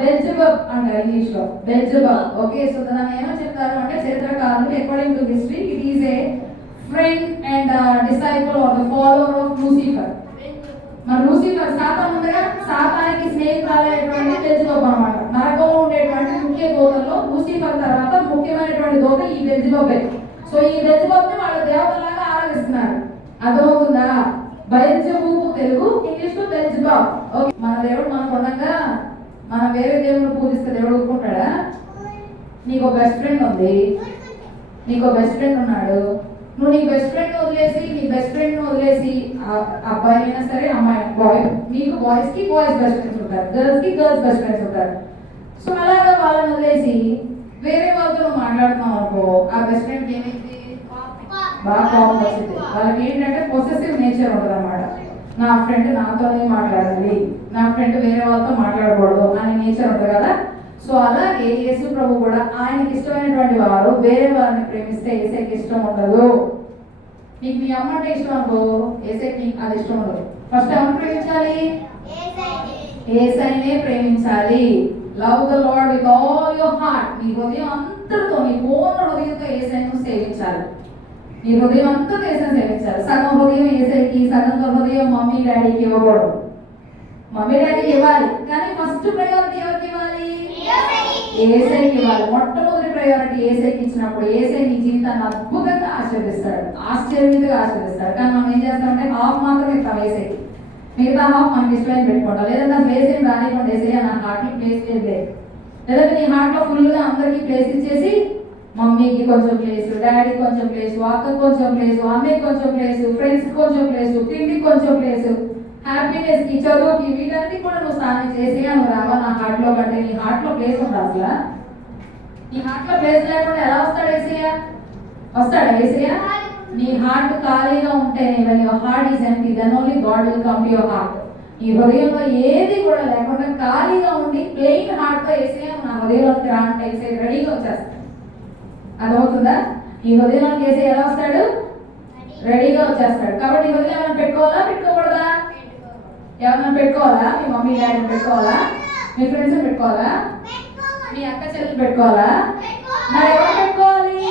బెల్జెబబ్ అంటారు ఇంగ్లీష్ లో, బెల్జెబబ్. Okay, so దాన్ని ఏమో చెప్తారు అంటే చరిత్రకారులు according to history it is a friend and disciple or the follower of Lucifer. మరి లూసిఫర్ సాతాను ఉందిగా, సాతానికి స్నేహితురాలైనటువంటి బెల్జెబబ్ అన్నమాట. నరకంలో ఉండేటువంటి ముఖ్య దూతల్లో లూసిఫర్ తర్వాత ముఖ్యమైనటువంటి దూత ఈ బెల్జెబబ్బే. సో ఈ బెల్జెబబ్ ని వాళ్ళ దేవతలాగా ఆరాధిస్తున్నారు. అర్థమవుతుందా? బెల్జెబూబు తెలుగు, ఇంగ్లీష్ లో బెల్జెబబ్. ఓకే, మన దేవుడు మనకు ఉండగా మనం వేరే దేవుడు పూజిస్తే దేవుడు ఊరుకుంటాడా? నీకు బెస్ట్ ఫ్రెండ్ ఉంది, నీకు బెస్ట్ ఫ్రెండ్ ఉన్నాడు, నువ్వు నీ బెస్ట్ ఫ్రెండ్ వదిలేసి అబ్బాయి అయినా సరే అమ్మాయి బాయ్, మీకు బాయ్స్ కి బాయ్స్ బెస్ట్ ఫ్రెండ్స్ ఉంటారు, గర్ల్స్ కి గర్ల్స్ బెస్ట్ ఫ్రెండ్స్ ఉంటారు. సో అలాగా వాళ్ళని వదిలేసి వేరే వాళ్ళతో నువ్వు మాట్లాడుతున్నావు అనుకో, ఆ బెస్ట్ ఫ్రెండ్ ఏమైంది? బాగా కోపం వచ్చింది. వాళ్ళకి ఏంటంటే పొసెసివ్ నేచర్ ఉంటుంది అన్నమాట. నా ఫ్రెండ్ నాతోనే మాట్లాడాలి, నా ఫ్రెండ్ వేరే వాళ్ళతో మాట్లాడకూడదు అనే నేచర్ ఉంటుంది కదా. సో అలాగే యేసు ప్రభు కూడా ఆయనకి ఇష్టమైనటువంటి వారు వేరే వారిని ప్రేమిస్తే యేసయ్యకి ఇష్టం ఉండదు. నీకు మీ అమ్మ అంటే ఇష్టం అనుకో, యేసయ్యకి నీకు అది ఇష్టం ఉండదు. ఫస్ట్ ఎవరిని ప్రేమించాలి? యేసయ్యనే ప్రేమించాలి. Love the lord with all your heart. నీ హృదయం అంతటితో, నీ పూర్ణ హృదయంతో యేసయ్యను సేవించాలి. నీ హృదయం అంతా యేసయ్యను సేవించాలి. సగం హృదయం యేసయ్యకి, సగం హృదయం మమ్మీ డాడీకి ఇవ్వకూడదు. మమ్మీ డాడీకి ఇవ్వాలి, కానీ ఫస్ట్ ప్రయారిటీ ఎవరికి ఇవ్వాలి? యేసయ్యకి ఇవ్వాలి. మొట్టమొదటి ప్రయారిటీ యేసయ్యకి ఇచ్చినప్పుడు యేసయ్య నీ జీవితాన్ని అద్భుతంగా ఆశీర్వదిస్తాడు, ఆశ్చర్యంగా ఆశీర్వదిస్తాడు. కానీ మనం ఏం చేస్తామంటే హాఫ్ మాత్రం ఇస్తాం యేసయ్యకి, మిగతా హాఫ్ మనకి ఇష్టమైన పెట్టుకుంటాం. లేదంటే యేసయ్యని రానివ్వండి, యేసయ్య నా హార్ట్కి ప్లేస్ లేదు, లేదంటే నీ హార్ట్లో ఫుల్గా అందరికీ ప్లేస్ ఇచ్చేసి మమ్మీకి కొంచెం ప్లేసు, డాడీకి కొంచెం ప్లేసు, అక్కకి కొంచెం ప్లేసు, అన్నయ్యకి కొంచెం ప్లేసు, ఫ్రెండ్స్కి కొంచెం ప్లేసు, తిండికి కొంచెం ప్లేసు, హ్యాపీనెస్ కి, చదువుకి, వీటన్నిటి కూడా నువ్వు స్థానం చేసి నువ్వు రావా నా హార్ట్ లో కంటే. నీ హార్ట్ లో ప్లేస్ ఉందా? అసలు నీ హార్ట్ లో ప్లేస్ లేకుండా ఎలా వస్తాడు యేసయ్య? వస్తాడా యేసయ్య? నీ హార్ట్ ఖాళీగా ఉంటే, when your heart is empty, then only God will come to your heart. నీ హృదయంలో ఏది కూడా లేకుండా ఖాళీగా ఉండి ప్లెయిన్ హార్ట్ తో యేసయ్య నా హృదయంలోకి రా అంటే యేసయ్య రెడీగా వచ్చేస్తాడు. అర్థమవుతుందా? నీ హృదయంలోకి యేసయ్య ఎలా వస్తాడు? రెడీగా వచ్చేస్తాడు. కాబట్టి హృదయం ఏమైనా పెట్టుకోవాలా, పెట్టుకోకూడదా? ఎవరైనా పెట్టుకోవాలా? మీ మమ్మీ డాడీని పెట్టుకోవాలా? మీ ఫ్రెండ్స్ పెట్టుకోవాలా? మీ అక్క చెల్లెలు పెట్టుకోవాలా? మరి ఎవరు పెట్టుకోవాలి?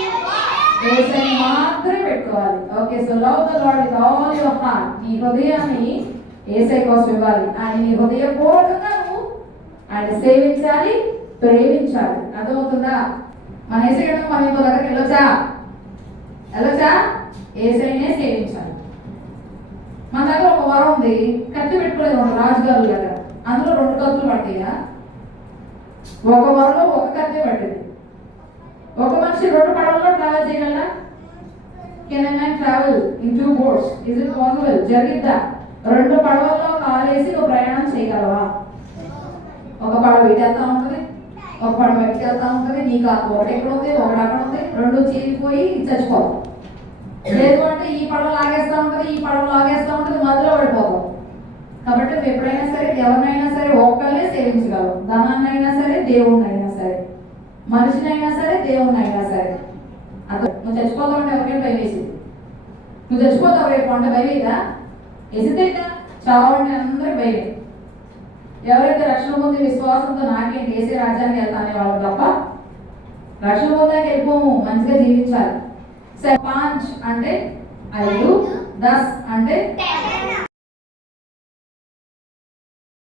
యేసయ్యని మాత్రమే పెట్టుకోవాలి. Okay, so love the lord with all your heart. నీ హృదయాన్ని యేసయ్య కోసం ఇవ్వాలి. ఆయన నీ హృదయపూర్వకంగా నువ్వు ఆయన సేవించాలి, ప్రేమించాలి. అర్థమవుతుందా? మన యేసయ్య గనుక మనం ఇంకో దగ్గరికి వెళ్ళొచ్చా? యేసయ్యనే సేవించాలి. మన దగ్గర ఒక వరం ఉంది, కత్తి పెట్టుకోలేదు ఒక రాజుగారు దగ్గర, అందులో 2 కత్తులు పడతాయా? ఒక వరంలో ఒక కత్తి పట్టింది. ఒక మనిషి 2 పడవల్లో ట్రావెల్ చేయగలరా? Can I travel in 2 boats? Is it possible? జరిగిద్దా? 2 పడవల్లో కాలేసి నువ్వు ప్రయాణం చేయగలవా? ఒక పడవ ఇటు వెళ్తా ఉంటుంది, ఒక పడవ ఎక్కి వెళ్తా ఉంటుంది. నీకు ఒకటి ఎక్కడ ఉంది, ఒకటి అక్కడ ఉంది, 2 చీలిపోయి చచ్చిపోతావు. లేదు అంటే ఈ పడవ లాగేస్తా ఉంటుంది, ఈ పడవ లాగేస్తా ఉంటుంది, మధ్యలో పడిపోతాం. కాబట్టి నువ్వు ఎప్పుడైనా సరే ఎవరినైనా సరే ఒక్కళ్ళే సేవించగలవు. ధనాన్నైనా సరే, దేవుడినైనా సరే, మనిషినైనా సరే, దేవుడినైనా సరే. అదే నువ్వు చచ్చిపోతావు అంటే ఎవరికైనా భయం వేసింది? నువ్వు చచ్చిపోతావు రేపు అంటే భయం వేయదా? వేసిందే కదా. చావంటే అందరూ భయమే. ఎవరైతే రక్షణ పొంది విశ్వాసంతో నాకేంటి వేసే రాజ్యానికి వెళ్తానే వాళ్ళు తప్ప రక్షణ పొందాక వెళ్ళిపోము, మంచిగా జీవించాలి. 5 అంటే 5, 10 అంటే